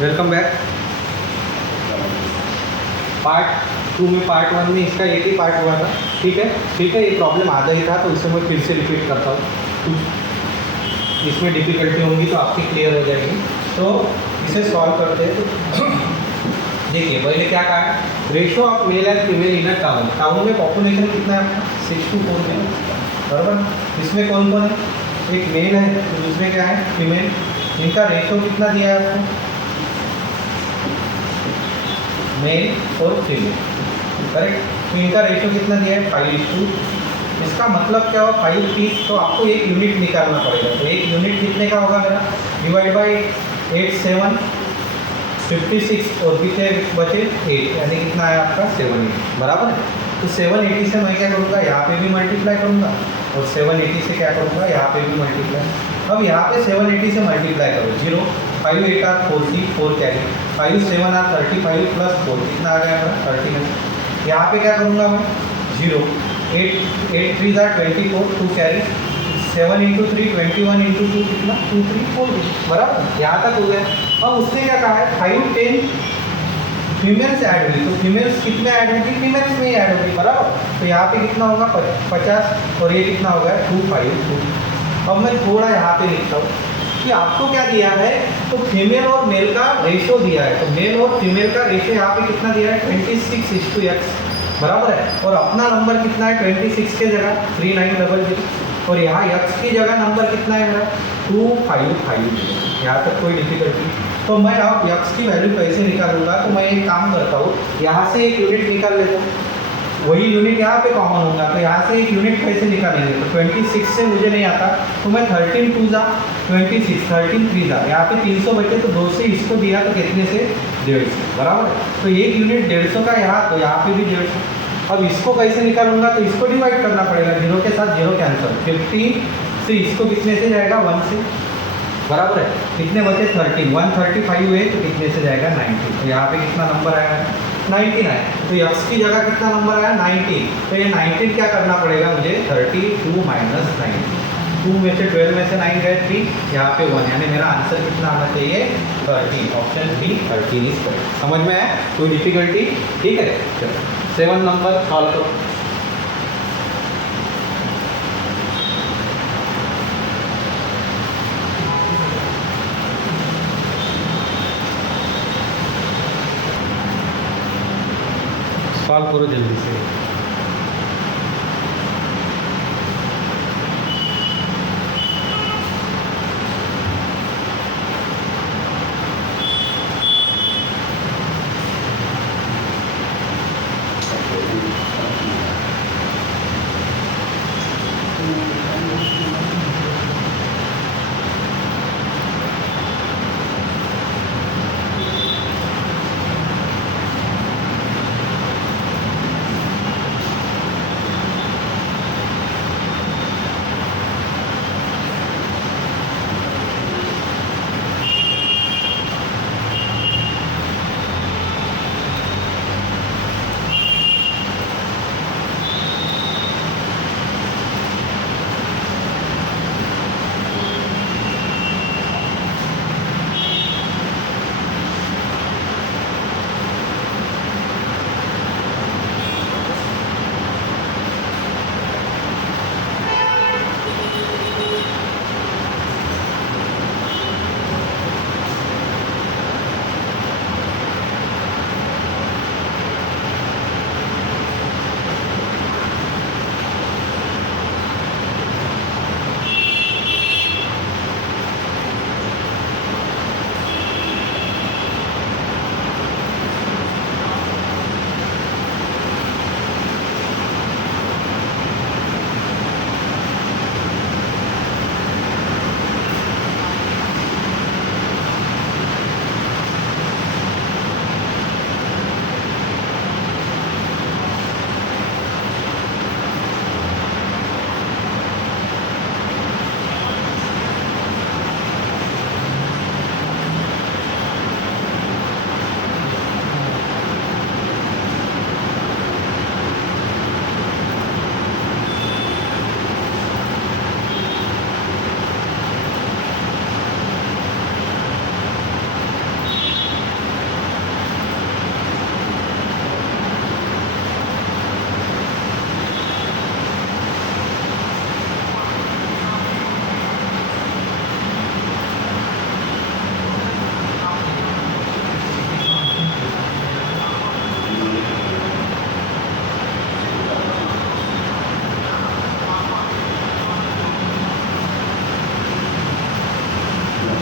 Welcome back. Part 2 में part 1 में इसका एक ही पार्ट हुआ था। ठीक है, ये प्रॉब्लम आधा ही था तो इसे मैं फिर से रिपीट करता हूँ। कुछ इसमें डिफ़िकल्टी होंगी तो आपकी क्लियर हो जाएगी। तो इसे सॉल्व करते हैं। तो देखिए पहले क्या कहा है, ratio of male and female in a town. Town में पॉपुलेशन कितना है आपका 6 to 4 में, बराबर। इसमें कौन कौन है, एक मेल है, दूसरे क्या है फीमेल। इनका रेशो कितना दिया है आपको, मेल और फीमेल, करेक्ट। तो इनका रेशो कितना दिया है 5:2। इसका मतलब क्या हुआ 5 30, तो आपको एक यूनिट निकालना पड़ेगा। तो एक यूनिट कितने का होगा मेरा, डिवाइड बाई 8 7 56 और पीछे बचे 8, यानी कितना है आपका 780, बराबर है। तो 780 से मैं क्या करूँगा, यहाँ पे भी मल्टीप्लाई करूँगा और 780 से क्या करूँगा, यहाँ पे भी मल्टीप्लाई। अब यहाँ पे 780 से मल्टीप्लाई करो, 0 5 8 आर 40 4 कैरी 5 7 आर 35 प्लस 4 कितना आ गया हमारा 39। यहाँ पे क्या करूँगा मैं, 0 8 8 3 आर 24 2 कैरी 7 इंटू 3 21 इंटू 2 कितना 2 3 4, बराबर। यहाँ तक हो गया। अब उसने क्या कहा है 5 10 फीमेल्स ऐड हुई, तो फीमेल्स कितने ऐड होगी, फीमेल्स में ही ऐड होगी, बराबर। तो यहाँ पे कितना होगा 50 और ये कितना होगा 252। अब मैं थोड़ा यहाँ पे लिखता हूँ कि आपको क्या दिया है, तो फीमेल और मेल का रेशो दिया है। तो मेल और फीमेल का रेशो यहाँ पे कितना दिया है 26:x, बराबर है। और अपना नंबर कितना है 26 के जगह 3900 और यहाँ x की जगह नंबर कितना है मेरा 255। यहाँ तक कोई डिफिकल्टी। तो मैं अब x की वैल्यू कैसे निकालूंगा, तो मैं एक काम करता हूँ, यहाँ से एक यूनिट निकाल लेता हूँ, वही यूनिट यहाँ पे कॉमन होगा। तो यहाँ से एक यूनिट कैसे निकालेंगे, तो 26 से मुझे नहीं आता, तो मैं 13 2 जा 26 13 3 जा, यहाँ पे 300 बचे तो 2 से इसको दिया तो कितने से 150, बराबर है। तो एक यूनिट 150 का यहाँ, तो यहाँ पे भी 150। अब इसको कैसे निकालूंगा, तो इसको डिवाइड करना पड़ेगा, 0 के साथ 0 कैंसिल, 50 से इसको कितने से जाएगा 1 से, बराबर है। कितने बचे 13 135 हुए तो कितने से जाएगा 90। तो यहाँ पे कितना नंबर आया 99। तो x की जगह कितना नंबर आया 90। तो ये 19 क्या करना पड़ेगा मुझे 32 माइनस 9, 2 में से 12 में से 9 गए 3, यहाँ पे 1, यानी मेरा आंसर कितना आना चाहिए 13। Option B 13 is correct. समझ में आया, कोई डिफिकल्टी, ठीक है। चलो 7 नंबर सॉल्व करो। सॉल्व करो जल्दी से।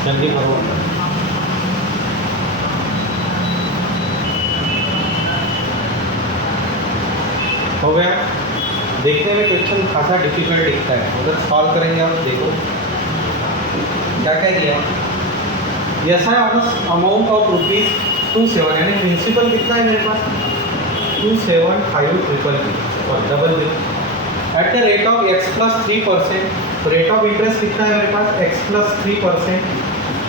जल्दी करो। हो गया। देखने में क्वेश्चन खासा डिफिकल्ट दिखता है, अगर सॉल्व करेंगे आप देखो क्या क्या दिया। यस है अमाउंट ऑफ ₹27, यानी प्रिंसिपल कितना है मेरे पास 27,533 और double eight the rate of x + 3%। तो रेट ऑफ इंटरेस्ट कितना है मेरे पास x + 3%,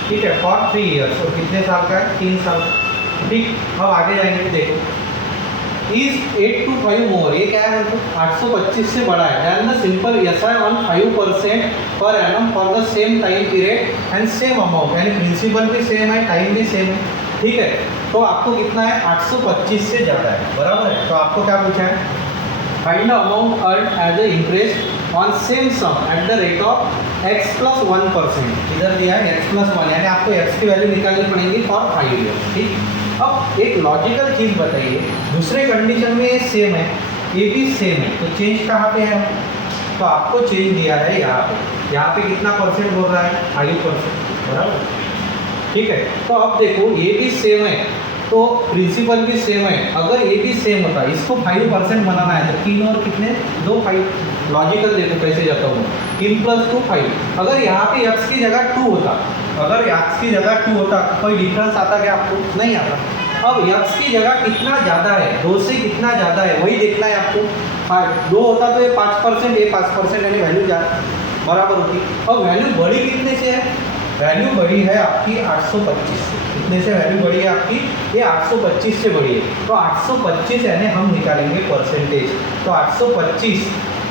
ठीक है, फॉर 3 ईयर्स। और कितने साल का है 3 साल। ठीक, अब आगे जाएंगे देखो इज 825 मोर, ये क्या है मतलब 825 से बड़ा है and the simple SI on 5% per annum for the same time period and same amount, यानी प्रिंसिपल भी सेम है, टाइम भी सेम है, ठीक है। तो आपको कितना है 825 से ज़्यादा है, बराबर है। तो आपको क्या पूछा है, find the amount earn as a interest on same sum at the rate of x + 1%। इधर दिया है x + 1, यानी आपको x की वैल्यू निकालनी पड़ेगी फॉर 5 ईयर्स, ठीक। अब एक लॉजिकल चीज़ बताइए, दूसरे कंडीशन में ये सेम है, ये भी सेम है, तो चेंज कहाँ पे है। तो आपको चेंज दिया है यहाँ पे कितना परसेंट बोल रहा है 5%, बराबर, ठीक है। तो अब देखो ये भी सेम है तो प्रिंसिपल भी सेम है, अगर ये भी सेम होता है इसको 5% बनाना है तो 3 और कितने 2 5। लॉजिकल देखो कैसे जाता हूँ, 3 + 2 5। अगर यहाँ पे x की जगह 2 होता, अगर x की जगह 2 होता कोई डिफरेंस आता क्या आपको, नहीं आता। अब x की जगह कितना ज़्यादा है, 2 से कितना ज़्यादा है वही देखना है आपको। 2 होता तो ये 5%, ये 5%, यानी वैल्यू बराबर होती। अब वैल्यू बड़ी कितने से है, वैल्यू बड़ी है आपकी 825 से। कितने से वैल्यू बड़ी है आपकी, ये 825 से बड़ी है। तो 825 यानी हम निकालेंगे परसेंटेज, तो 825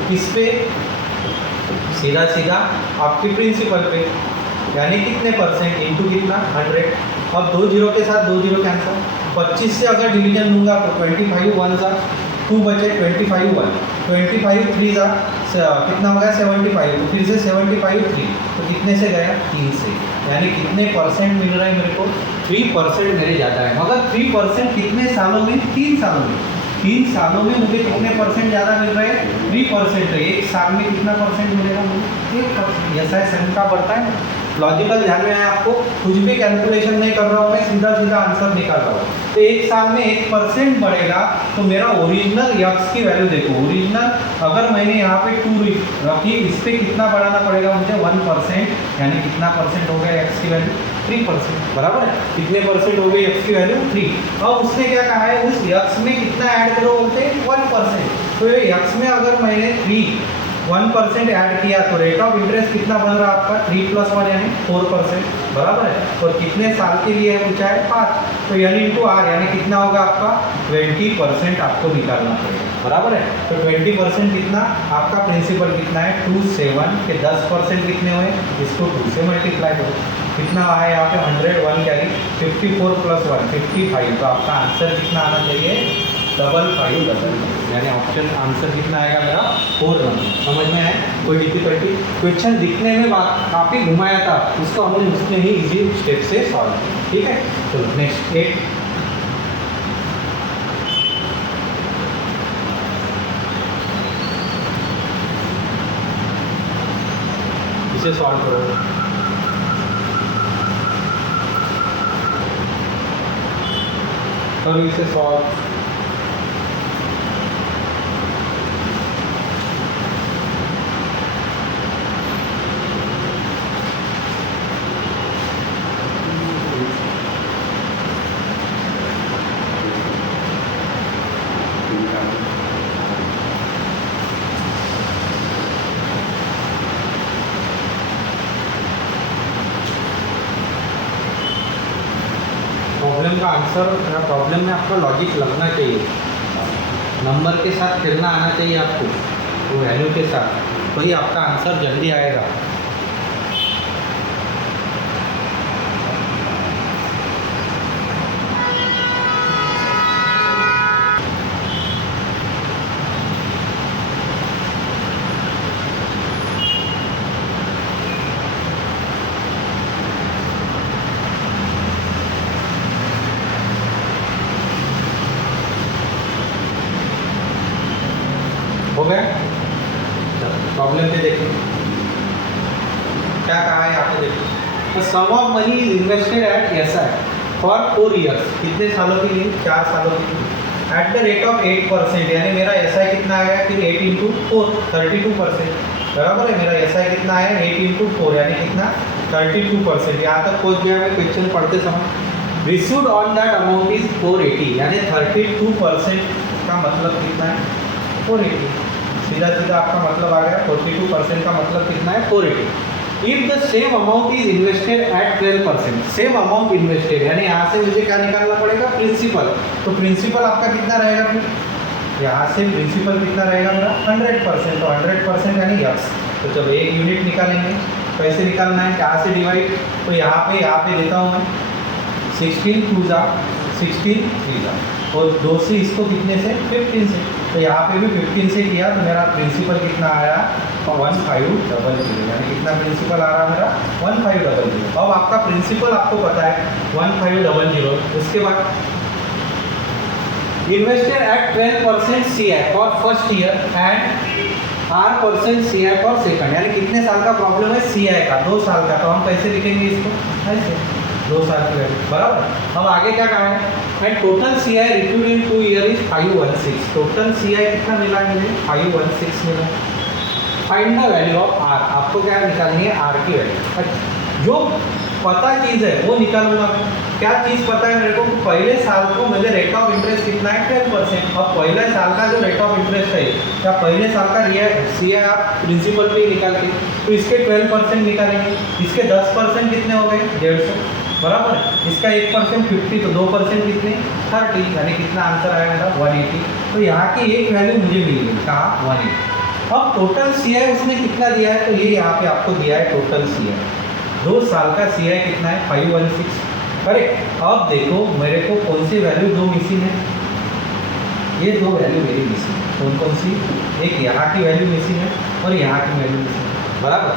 किस पे, सीधा सीधा आपकी प्रिंसिपल पे, यानी कितने परसेंट इंटू कितना 100। अब 2 जीरो के साथ 2 जीरो कैंसिल, 25 से अगर डिवीजन लूँगा तो 25 1 सा 2 बचे, 25 1, 25 3 सा कितना हो गया 75, तो फिर से 75 3, तो कितने से गया 3 से, यानी कितने परसेंट मिल रहा है मेरे को 3% मेरे ज़्यादा है। मगर 3% कितने सालों में, 3 सालों में, 3 सालों में मुझे कितने परसेंट ज़्यादा मिल रहे हैं 3%। है एक साल में कितना परसेंट मिलेगा मुझे 1%। ऐसा संख्या बढ़ता है। लॉजिकल ध्यान में है आपको, कुछ भी कैलकुलेशन नहीं कर रहा हूँ मैं, सीधा सीधा आंसर निकाल रहा हूँ। तो एक साल में 1% बढ़ेगा तो मेरा ओरिजिनल x की वैल्यू देखो, ओरिजिनल अगर मैंने यहाँ पे 2 रखी, इस पर कितना बढ़ाना पड़ेगा मुझे 1%, यानी कितना परसेंट हो गया x की वैल्यू 3%, बराबर है। कितने परसेंट हो गई x की वैल्यू 3। अब उसने क्या कहा है, उस x में कितना ऐड करो बोलते हैं 1%। तो ये x में अगर मैंने 1% ऐड किया तो रेट ऑफ इंटरेस्ट कितना बन रहा है आपका 3 + 1 यानी 4%, बराबर है। और कितने साल के लिए है पूछा है 5, तो यानी इंटू r, यानी कितना होगा आपका 20% आपको निकालना पड़ेगा, बराबर है। तो 20% कितना आपका प्रिंसिपल कितना है 27 के 10% कितने हुए, इसको 2 से मल्टीप्लाई करो, कितना आया यहाँ पे 101 कैरी 54 + 1 55। तो आपका आंसर कितना आना चाहिए 55, यानी ऑप्शन आंसर कितना आएगा मेरा 4 नंबर। समझ में आए, कोई डिफिकल्टी। क्वेश्चन दिखने में काफ़ी घुमाया था, उसको हमने उसने ही इजी स्टेप से सॉल्व किया, ठीक है। चलो नेक्स्ट 8। इसे सॉल्व करो। करो इसे सॉल्व। प्रॉब्लम का आंसर या प्रॉब्लम में आपका लॉजिक लगना चाहिए, नंबर के साथ खेलना आना चाहिए आपको, वो वैल्यू के साथ, तो ही आपका आंसर जल्दी आएगा। हो गया। प्रॉब्लम पे देखो क्या कहा है यहाँ पे, देखो the sum of money is invested at SI for 4 years, कितने सालों के लिए? 4 सालों के लिए, एट द रेट ऑफ 8%, यानी मेरा SI कितना आया फिर 8 इंटू 4, 32%, बराबर है। मेरा SI कितना आया 8 इंटू 4 यानी कितना 32%। यहाँ तक पहुँच गया मैं क्वेश्चन पढ़ते समय। Received on that amount is 480, यानी 32% का मतलब कितना है 480। सीधा सीधा आपका मतलब आ गया 42% का मतलब कितना है 480। If the same amount is invested eight 12%, same amount invested यानी यहाँ से मुझे क्या निकालना पड़ेगा प्रिंसिपल। तो प्रिंसिपल आपका कितना रहेगा फिर यहाँ से प्रिंसिपल कितना रहेगा मेरा 100%, तो 100% यानी यस। तो चलो एक यूनिट निकालेंगे, कैसे निकालना है क्या से डिवाइड, तो यहाँ पे देता हूँ मैं 16 2 जा 16 3 जा और 2 से इसको कितने से 15 से, तो यहाँ पे भी 15 से किया तो मेरा प्रिंसिपल कितना आया 1500, यानी कितना प्रिंसिपल आ रहा मेरा 1500। अब आपका प्रिंसिपल आपको पता है 1500। उसके बाद invested at 12% CI for first year and R% CI for second, यानी कितने साल का प्रॉब्लम है CI का 2 साल का, तो हम कैसे लिखेंगे इसको ऐसे 2 साल की वैल्यू, बराबर। अब आगे क्या कहा है and total CI received in 2 year is 516, total CI कितना मिला मुझे 516 मिला। Find the value of R, आपको क्या निकालनी है R की वैल्यू। जो पता चीज़ है वो निकालूंगा। क्या चीज़ पता है मेरे को, पहले साल को मुझे रेट ऑफ इंटरेस्ट कितना है 12%, और पहले साल का जो रेट ऑफ इंटरेस्ट है या पहले साल का CI आप प्रिंसिपल पे निकाल के, तो इसके 12% निकालेंगे, इसके 10% कितने हो गए 150, बराबर। इसका 1% 50, तो 2% कितने 30, यानी कितना आंसर आया मेरा 180। तो यहाँ की एक वैल्यू मुझे मिल गई, कहाँ 180। अब टोटल CI उसने कितना दिया है, तो ये यहाँ पे आपको दिया है टोटल CI 2 साल का CI कितना है 516, करेक्ट। अब देखो मेरे को कौन सी वैल्यू 2 मिसिंग है, ये 2 वैल्यू मेरी मिसिंग है। कौन कौन सी, एक यहाँ की वैल्यू मिसिंग है और यहाँ की वैल्यू मिसिंग है, बराबर।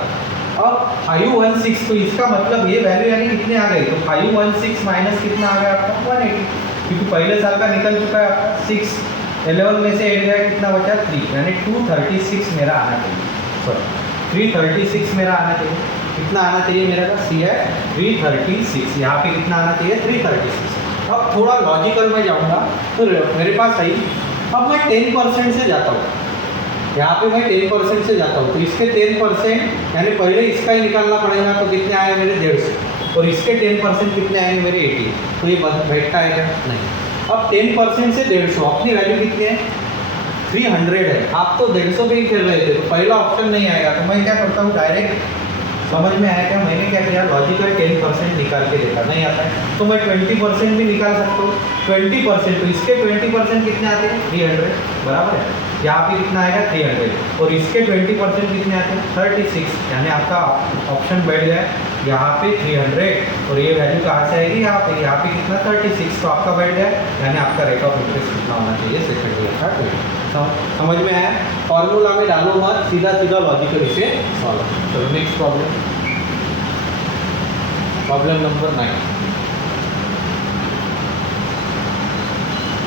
अब 516, तो इसका मतलब ये वैल्यू यानी कितने आ गई, तो 516 माइनस कितना आ गया आपका 180, क्योंकि पहले साल का निकल चुका है आपका 6, 11 में से 8 गया कितना बचा 3, यानी 236 मेरा आना चाहिए, सॉरी 336 मेरा आना चाहिए। कितना आना चाहिए मेरा का CI 336, यहाँ पे कितना आना चाहिए 336। अब थोड़ा लॉजिकल में जाऊँगा तो मेरे पास सही, अब मैं 10% से जाता हूँ, यहाँ पे मैं 10% से जाता हूँ, तो इसके 10% यानी पहले इसका ही निकालना पड़ेगा, तो कितने आए मेरे 150, और इसके 10% कितने आएंगे मेरे 80, तो ये बैठता है क्या नहीं। अब 10% से 150, अपनी वैल्यू कितनी है 300 है, आप तो 150 पे ही खेल रहे थे, तो पहला ऑप्शन नहीं आएगा, तो मैं क्या करता हूँ डायरेक्ट, समझ में आया क्या, मैंने क्या किया लॉजिकल 10% निकाल के देखा, नहीं आता है तो मैं 20% भी निकाल सकता हूँ। 20%, तो इसके 20% कितने आते हैं 300, बराबर है। यहाँ पे कितना आएगा 300, और इसके 20% कितने आते हैं 36, यानी आपका ऑप्शन बैठ जाए यहाँ पे 300, और ये वैल्यू कहाँ से आएगी यहाँ पे कितना 36, तो आपका बैठ जाए, यानी आपका रेट ऑफ इंटरेस्ट कितना होना चाहिए सेकंड ईयर का। समझ में आया, फॉर्मूला में डालो मत, सीधा सीधा लॉजिकल इसे सॉल्व। चलो नेक्स्ट प्रॉब्लम, प्रॉब्लम नंबर 9,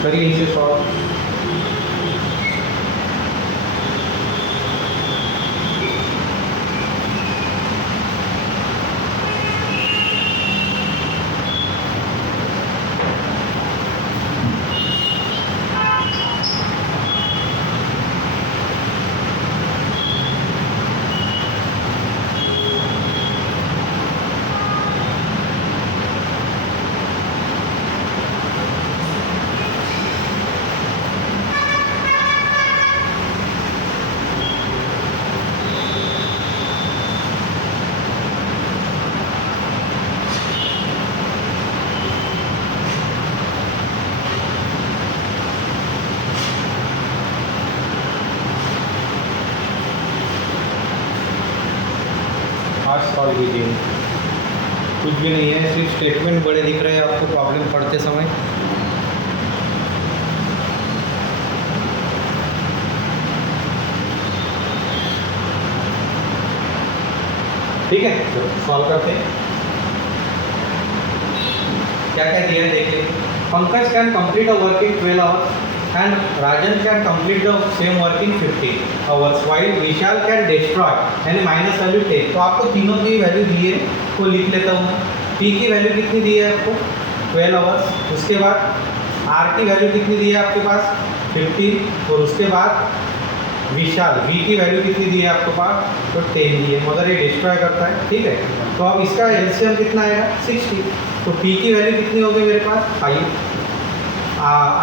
करिए इसे सॉल्व। सॉल्व कीजिए, कुछ भी नहीं है, सिर्फ स्टेटमेंट बड़े दिख रहे हैं आपको प्रॉब्लम पढ़ते समय। ठीक है, तो सॉल्व करते हैं। क्या क्या दिया है देखिए। Pankaj can complete a work in 12 hours, and Rajan can complete the same work in 15 hours while Vishal can destroy यानी माइनस वैल्यू 10। तो आपको तीनों की वैल्यू दी है, वो लिख लेता हूँ। P की वैल्यू कितनी दी है आपको 12 आवर्स, उसके बाद R की वैल्यू कितनी दी है आपके पास 15, और उसके बाद विशाल V की वैल्यू कितनी दी है आपके पास तो 10 दी है, मगर ये डिस्ट्रॉय करता है, ठीक है। तो अब इसका एलसीएम कितना आएगा 60। तो P की वैल्यू कितनी हो गई मेरे पास 5,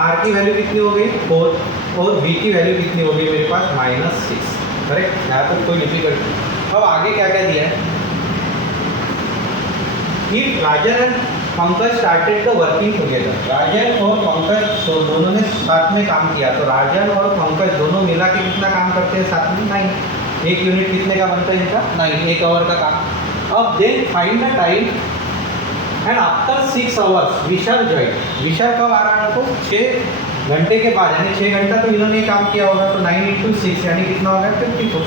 R की वैल्यू कितनी हो गई 4, और V की वैल्यू कितनी हो गई मेरे पास -6, करेक्ट। यहाँ पर कोई डिफिकल्टी। अब आगे क्या क्या दिया है, If Rajan and Pankaj started the working together, राजन और पंकज दोनों ने साथ में काम किया, तो राजन और पंकज दोनों मिला के कितना काम करते हैं साथ में 9। एक यूनिट कितने का बनता है इनका 9, 1 आवर का काम। अब then find the time and after 6 hours Vishal join. Vishal कब आ रहा है तो 6 घंटे के बाद, यानी 6 घंटा तो इन्होंने काम किया होगा, तो 9 × 6 यानी कितना हो गया 54।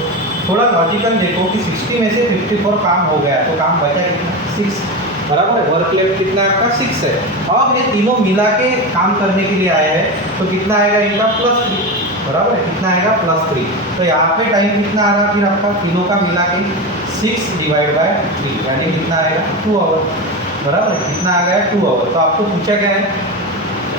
थोड़ा लॉजिकल देखो कि 60 में से 54 काम हो गया, तो काम बचा कितना 6, बराबर है। वर्क लेफ्ट कितना है आपका 6 है। अब ये तीनों मिला के काम करने के लिए आया है, तो कितना आएगा इनका +3, बराबर है। कितना आएगा +3। तो यहाँ पे टाइम कितना आ रहा फिर आपका तीनों का मिला के 6/3, यानी कितना आएगा 2 आवर, बराबर है। कितना आ गया 2 आवर। तो आपको पूछा गया है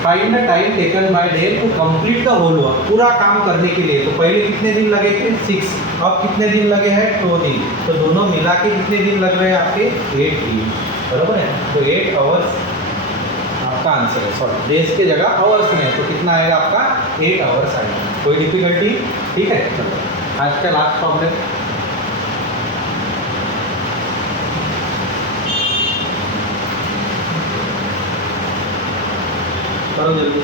find the time taken by day to complete the whole work, पूरा काम करने के लिए। तो पहले कितने दिन लगे थे 6, अब कितने दिन लगे हैं 2 दिन, तो दोनों मिला के कितने दिन लग रहे हैं आपके 8 दिन, बराबर है। तो 8 आवर्स आपका आंसर है, सॉरी डेज की जगह आवर्स में है, तो कितना आएगा आपका 8 आवर्स आएगा। कोई डिफिकल्टी, ठीक है। चलो आज का लास्ट प्रॉब्लम, करो जल्दी।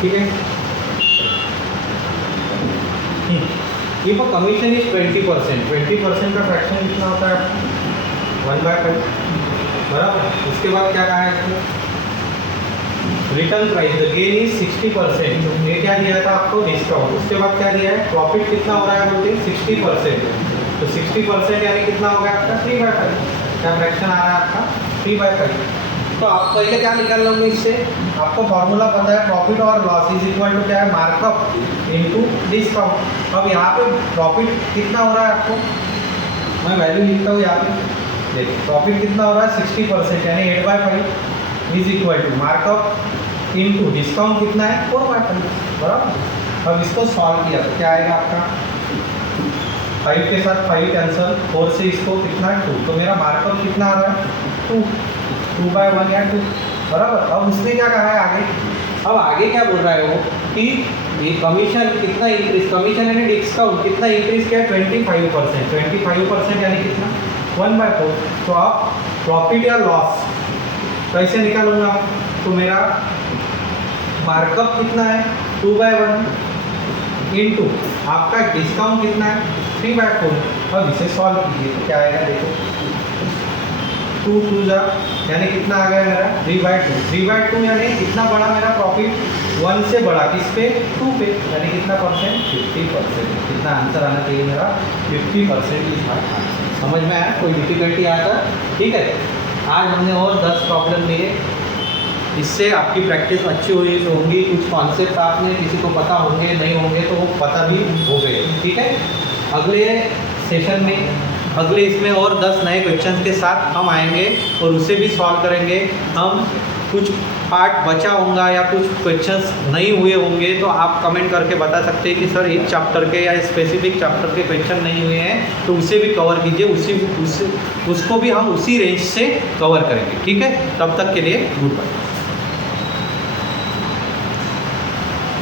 ठीक है। इफ कमीशन इज 20%, 20% का फ्रैक्शन कितना होता है? 1/5, बराबर। उसके बाद क्या कहा है इसमें? Return price the gain is 60%, ये क्या दिया था आपको? डिस्काउंट। उसके बाद क्या दिया है? प्रॉफिट कितना हो रहा है बोलते हैं? 60%। तो 60% यानी कितना हो गया आपका? 3/5। क्या फ्रैक्शन आ रहा है आपका? 3/5। तो आप पहले क्या निकाल लोगे इससे? आपको फॉर्मूला पता है, प्रॉफिट और लॉस इज इक्वल टू क्या है? Markup into discount. अब यहाँ पे प्रॉफिट कितना हो रहा है आपको? मैं वैल्यू लिखता हूँ यहाँ पे। देखिए प्रॉफिट कितना हो रहा है? 60%, यानी 8/5 is equal to markup into discount कितना है? 4/5, बराबर। अब इसको सॉल्व किया तो क्या आएगा आपका? 5 के साथ 5 कैंसल, 4 से इसको कितना? 2। तो मेरा मार्कअप कितना आ रहा है? 2/1 या 2, बराबर। अब उसने क्या कहा है आगे? अब आगे क्या बोल रहा है वो कि ये कमीशन कितना इंक्रीज, कमीशन यानी डिस्काउंट कितना इंक्रीज किया? 25%। 25% यानी कितना? 1/4। तो आप प्रॉफिट या लॉस कैसे निकालूंगा? तो मेरा मार्कअप कितना है? 2/1 इंटू आपका डिस्काउंट कितना है? 3/4। अब इसे सॉल्व कीजिए तो क्या आएगा? देखो 2 2 जा यानी कितना आ गया मेरा? 3/2। 3/2 यानी कितना बड़ा मेरा प्रॉफिट? 1 से बड़ा किस पे? 2 पे, यानी कितना परसेंट? 50%। कितना आंसर आना चाहिए मेरा? 50% इज माय आंसर। समझ में आया? कोई डिफिकल्टी आया था? ठीक है। आज हमने और 10 प्रॉब्लम लिए, इससे आपकी प्रैक्टिस अच्छी हुई होंगी। कुछ कॉन्सेप्ट आपने किसी को पता होंगे, नहीं होंगे तो वो पता भी हो गए। ठीक है। अगले सेशन में, अगले इसमें और 10 नए क्वेश्चन के साथ हम आएंगे और उसे भी सॉल्व करेंगे। हम कुछ पार्ट बचा होगा या कुछ क्वेश्चंस नहीं हुए होंगे तो आप कमेंट करके बता सकते हैं कि सर इस चैप्टर के या स्पेसिफिक चैप्टर के क्वेश्चन नहीं हुए हैं, तो उसे भी कवर कीजिए। उसको भी हम उसी रेंज से कवर करेंगे। ठीक है। तब तक के लिए गुड बाय।